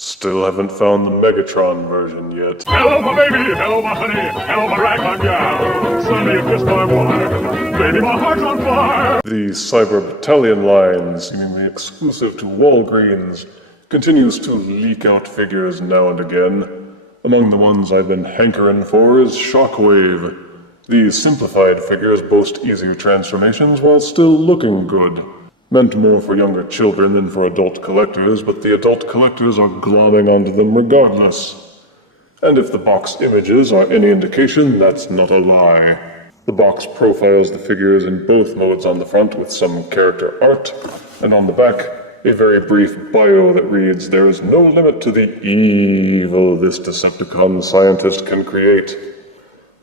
Still haven't found the Megatron version yet. Hello, my baby. Hello, my honey. Hello, my ragtime gal. Suddenly you kissed my wife. Baby, my heart's on fire. The Cyber Battalion line, seemingly exclusive to Walgreens, continues to leak out figures now and again. Among the ones I've been hankering for is Shockwave. These simplified figures boast easier transformations while still looking good. Meant more for younger children than for adult collectors, but the adult collectors are glomming onto them regardless. And if the box images are any indication, that's not a lie. The box profiles the figures in both modes on the front with some character art, and on the back, a very brief bio that reads, "There is no limit to the evil this Decepticon scientist can create."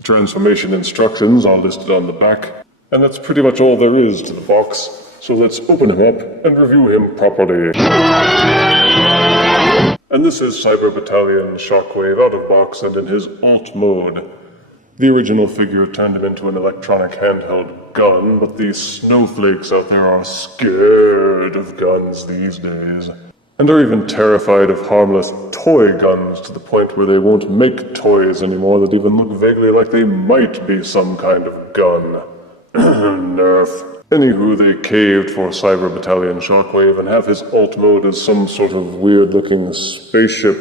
Transformation instructions are listed on the back, and that's pretty much all there is to the box. So let's open him up and review him properly. And this is Cyber Battalion Shockwave out of box and in his alt mode. The original figure turned him into an electronic handheld gun, but these snowflakes out there are scared of guns these days. And are even terrified of harmless toy guns to the point where they won't make toys anymore that even look vaguely like they might be some kind of gun. Nerf. Anywho, they caved for Cyber Battalion Shockwave and have his alt mode as some sort of weird-looking spaceship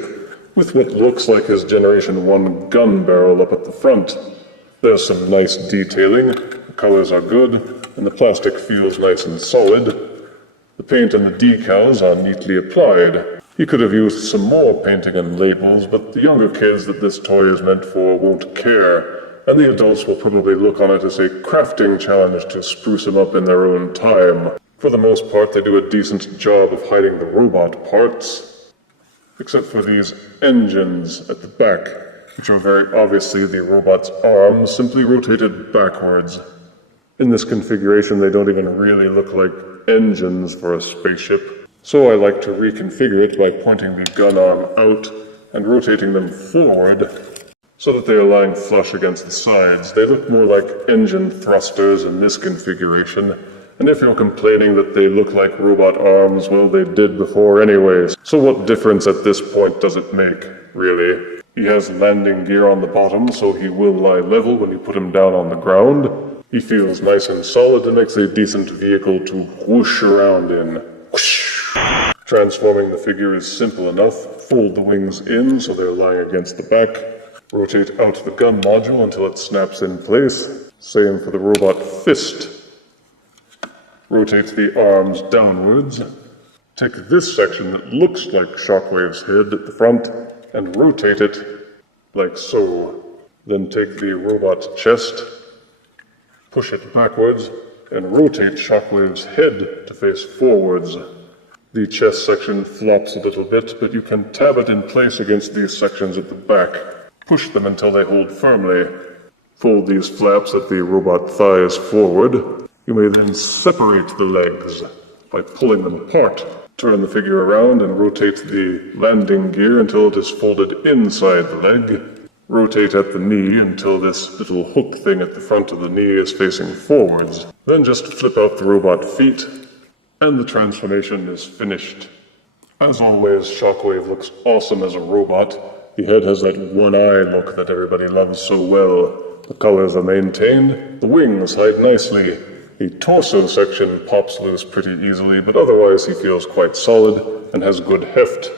with what looks like his Generation 1 gun barrel up at the front. There's some nice detailing, the colors are good, and the plastic feels nice and solid. The paint and the decals are neatly applied. He could have used some more painting and labels, but the younger kids that this toy is meant for won't care. And the adults will probably look on it as a crafting challenge to spruce him up in their own time. For the most part, they do a decent job of hiding the robot parts. Except for these engines at the back, which are very obviously the robot's arms simply rotated backwards. In this configuration, they don't even really look like engines for a spaceship. So I like to reconfigure it by pointing the gun arm out and rotating them forward, so that they are lying flush against the sides. They look more like engine thrusters in this configuration, and if you're complaining that they look like robot arms, well, they did before anyways. So what difference at this point does it make, really? He has landing gear on the bottom, so he will lie level when you put him down on the ground. He feels nice and solid and makes a decent vehicle to whoosh around in. Whoosh. Transforming the figure is simple enough. Fold the wings in so they're lying against the back. Rotate out the gun module until it snaps in place. Same for the robot fist. Rotate the arms downwards. Take this section that looks like Shockwave's head at the front and rotate it like so. Then take the robot chest, push it backwards, and rotate Shockwave's head to face forwards. The chest section flops a little bit, but you can tab it in place against these sections at the back. Push them until they hold firmly. Fold these flaps at the robot thighs forward. You may then separate the legs by pulling them apart. Turn the figure around and rotate the landing gear until it is folded inside the leg. Rotate at the knee until this little hook thing at the front of the knee is facing forwards. Then just flip out the robot feet, and the transformation is finished. As always, Shockwave looks awesome as a robot. The head has that one-eye look that everybody loves so well. The colors are maintained, the wings hide nicely. The torso section pops loose pretty easily, but otherwise he feels quite solid and has good heft.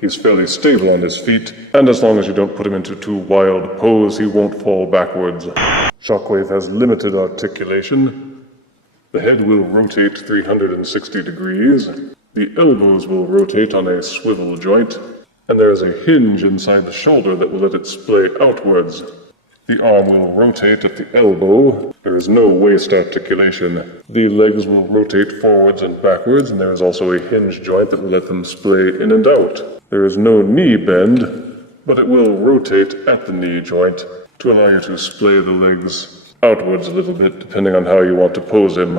He's fairly stable on his feet, and as long as you don't put him into too wild a pose, he won't fall backwards. Shockwave has limited articulation. The head will rotate 360 degrees. The elbows will rotate on a swivel joint. And there is a hinge inside the shoulder that will let it splay outwards. The arm will rotate at the elbow. There is no waist articulation. The legs will rotate forwards and backwards, and there is also a hinge joint that will let them splay in and out. There is no knee bend, but it will rotate at the knee joint to allow you to splay the legs outwards a little bit, depending on how you want to pose him.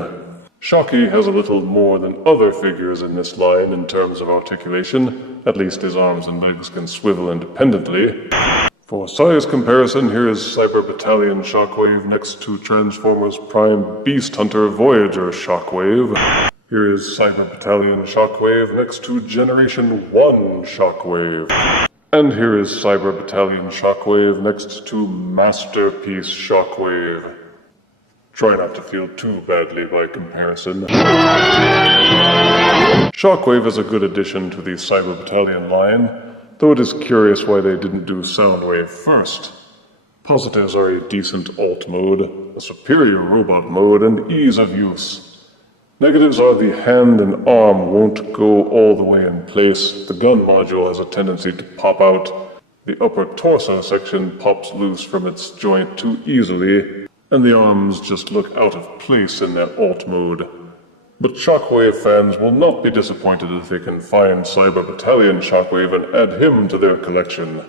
Shocky has a little more than other figures in this line in terms of articulation. At least his arms and legs can swivel independently. For size comparison, here is Cyber Battalion Shockwave next to Transformers Prime Beast Hunter Voyager Shockwave. Here is Cyber Battalion Shockwave next to Generation 1 Shockwave. And here is Cyber Battalion Shockwave next to Masterpiece Shockwave. Try not to feel too badly by comparison. Shockwave is a good addition to the Cyber Battalion line, though it is curious why they didn't do Soundwave first. Positives are a decent alt mode, a superior robot mode, and ease of use. Negatives are the hand and arm won't go all the way in place, the gun module has a tendency to pop out, the upper torso section pops loose from its joint too easily, and the arms just look out of place in that alt mode. But Shockwave fans will not be disappointed if they can find Cyber Battalion Shockwave and add him to their collection.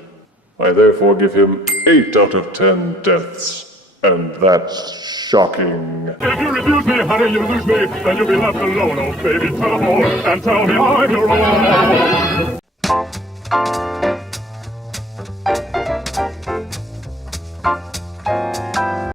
I therefore give him 8 out of 10 deaths. And that's shocking. If you refuse me, honey, you lose me. Then you'll be left alone, oh baby. Tell them all and tell me I'm your own.